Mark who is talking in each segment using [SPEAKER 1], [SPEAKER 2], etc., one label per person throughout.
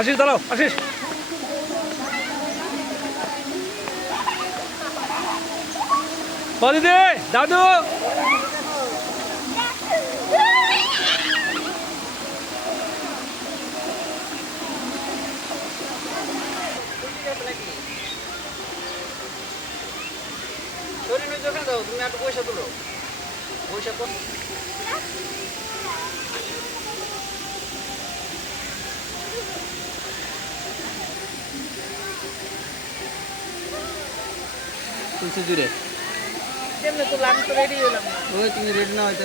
[SPEAKER 1] আশিস দাঁড়াও আশিস ও দিদি। দাদু
[SPEAKER 2] তুমি একটু পয়সা তুলো। পয়সা তুলছি দূরে ওই তুমি রেডি না হয়তো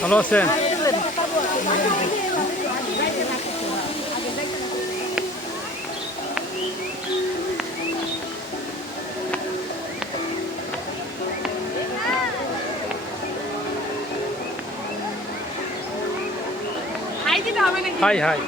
[SPEAKER 1] ভালো আছেন?
[SPEAKER 3] Hi
[SPEAKER 1] hi.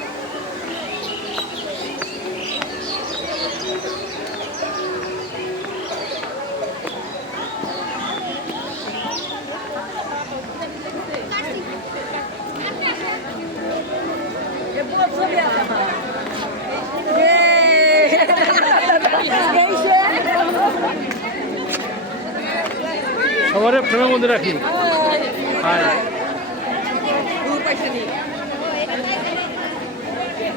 [SPEAKER 1] সবার ফ্রেমের মধ্যে রাখি। হাই
[SPEAKER 3] দু পয়সা নেই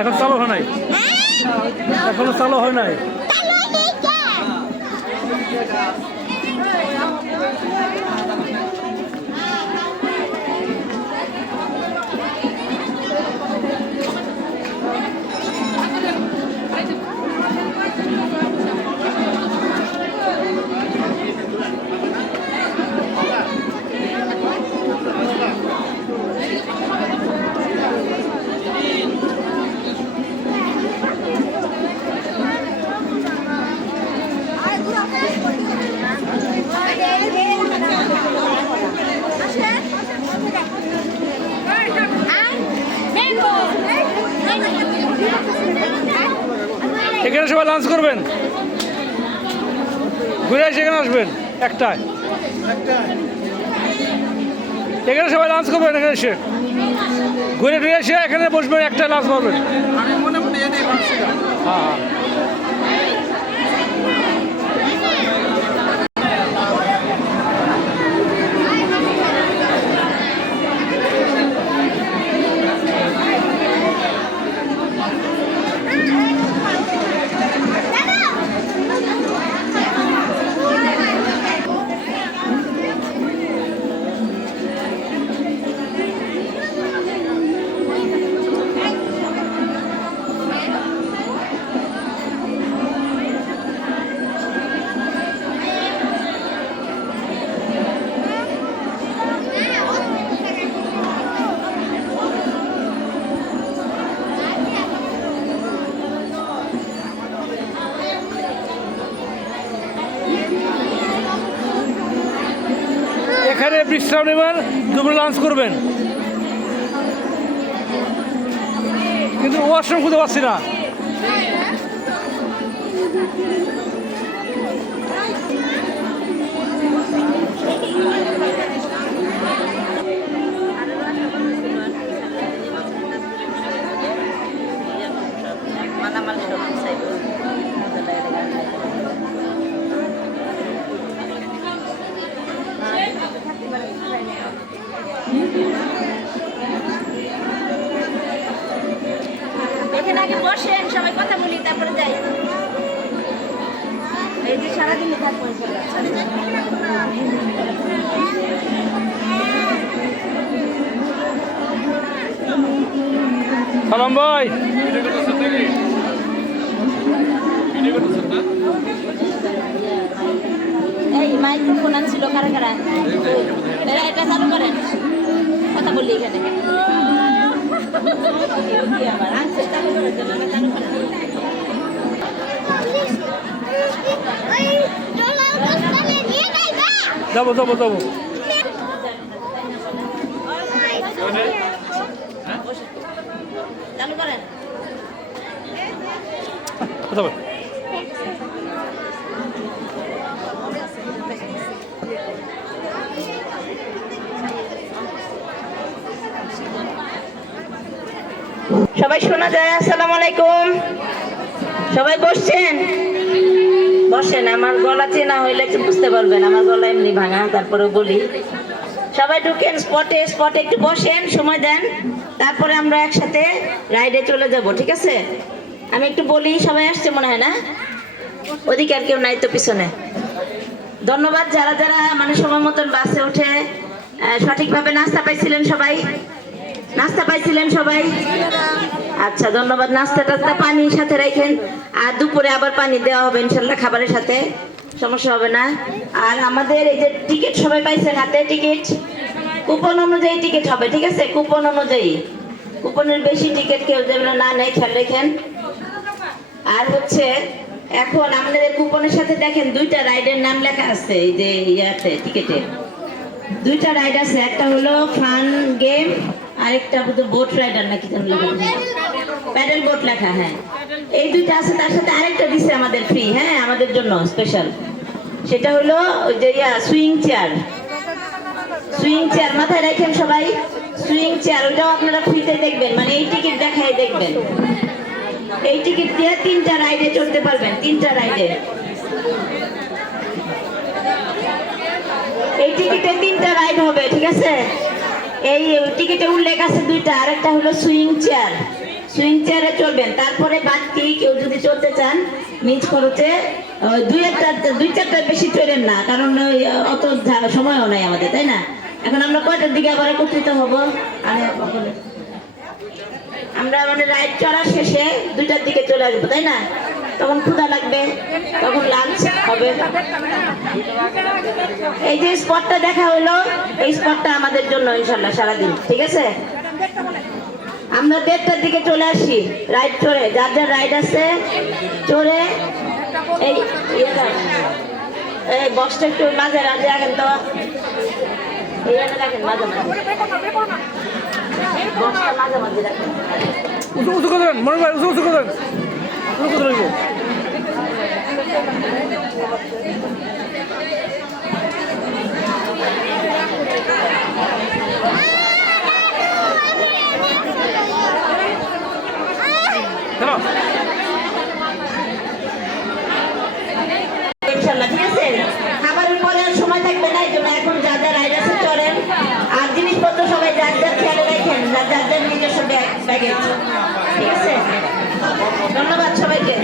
[SPEAKER 1] এখন চালু হয় নাই? এখনও চালু হয় নাই? এখানে সবাই লাঞ্চ করবেন? ঘুরে এসে এখানে আসবেন? একটায়। এখানে সবাই লাঞ্চ করবেন এখানে এসে। ঘুরে ঘুরে এসে এখানে বসবেন একটায় লাঞ্চ করবেন হ্যাঁ। এখানে বিশ্রাম নেবেন দুপুরে লাঞ্চ করবেন। কিন্তু ওয়াশরুম খুঁজে পাচ্ছি না
[SPEAKER 3] মালামাল সব চাইব
[SPEAKER 4] এখানে আগে বসেন সবাই কথা বলি তারপরে যাই
[SPEAKER 3] এই যে সারাদিনই থাকব।
[SPEAKER 1] সালাম ভাই।
[SPEAKER 3] এই মাইক্রোফোন আনছিল কারা কারা? এটা চালু করেন কথা বলি এখানে। আনছে, চালু করার চালু করেন
[SPEAKER 1] যাব যাব যাব। যাব।
[SPEAKER 3] সবাই শোনা যায় আসসালামু আলাইকুম। সবাই বসছেন? বসেন, আমার গলা চেনা হইলে বুঝতে পারবেন, আমার গলা এমনি ভাঙা, তারপরে বলি। সবাই ঢুকেন স্পটে স্পটে একটু বসেন, সময় দেন। তারপরে আমরা একসাথে রাইডে চলে যাব, ঠিক আছে? আমি একটু বলি, সবাই আসছে মনে হয় না? ওদিকে আর কেউ নাই তো পিছনে। ধন্যবাদ, যারা যারা মানে সময় মতন বাসে উঠে সঠিকভাবে নাস্তা পাইছিলেন সবাই? নাস্তা পাইছিলেন সবাই? আচ্ছা ধন্যবাদ। নাস্তা টাস্তা পানির সাথে রাখেন আর দুপুরে আবার পানি দেওয়া হবে ইনশাল্লাহ খাবারের সাথে। সমস্যা হবে না। আর আমাদের এই যে টিকিট সবাই পাইছেন হাতে টিকিট? কুপন অনুযায়ী টিকিট হবে, ঠিক আছে? কুপন অনুযায়ী। কুপনের বেশি টিকিট কেউ যেন না নেয় খেয়াল রেখেন। আর হচ্ছে, এখন আপনাদের কুপনের সাথে দেখেন দুইটা রাইডের নাম লেখা আছে এই যে ইয়াতে, টিকিটে। দুইটা রাইড আছে, একটা হলো ফান গেম, আরেকটা বোধহয় বোট রাইডার, নাকি লেখা প্যাডেল বোট লেখা হ্যাঁ। এই দুইটা আছে, তার সাথে আরেকটা দিছে আমাদের ফ্রি হ্যাঁ আমাদের জন্য স্পেশাল সেটা হলো ওই যে ইয়া সুইং চেয়ার সুইং চেয়ার মাথায় রাখেন সবাই সুইং চেয়ার ওটাও আপনারা ফ্রিতে দেখবেন মানে এই টিকিট দেখায় দেখবেন। এই টিকিট দিয়ে তিনটা রাইডে চড়তে পারবেন, তিনটা রাইডে এই টিকিটে তিনটা রাইড হবে, ঠিক আছে? এই টিকিটে উল্লেখ আছে দুইটা আর একটা হলো সুইং চেয়ার সুইং চেয়ারে চলবেন। তারপরে বাকি কেউ যদি চলতে চান, নিজ খরচে দুই একটা, দুই চারটা বেশি চলেন না, কারণ অত সময়ও নাই আমাদের, তাই না? এখন আমরা কয়টার দিকে আবার একত্রিত হব? আমরা মানে রাইড চড়ার শেষে দুইটার দিকে চলে আসব, তাই না? তখন ক্ষুধা লাগবে, তখন লাঞ্চ হবে। এই যে স্পটটা দেখা হলো, এই স্পটটা আমাদের জন্য ইনশাল্লাহ সারাদিন, ঠিক আছে? আমরা দেড়টার দিকে চলে আসি রাইড চড়ে। যার যার রাইড আছে, চড়ে। এই ইয়েটা এই বক্সটা একটু মাঝে মাঝে। রাখেন। তো
[SPEAKER 1] উঁচু উঁচু করে মনে
[SPEAKER 3] ইনশাল্লাহ ঠিক আছে? খাবারের পরে সময় থাকবে না জন্য এখন যা যা রাইড আছে চলেন। আর জিনিসপত্র সবাই যার যার খেয়ালে রাখেন, যার যার যার নিজস্ব ব্যাগ ব্যাগেজ ঠিক আছে? ধন্যবাদ সবাইকে।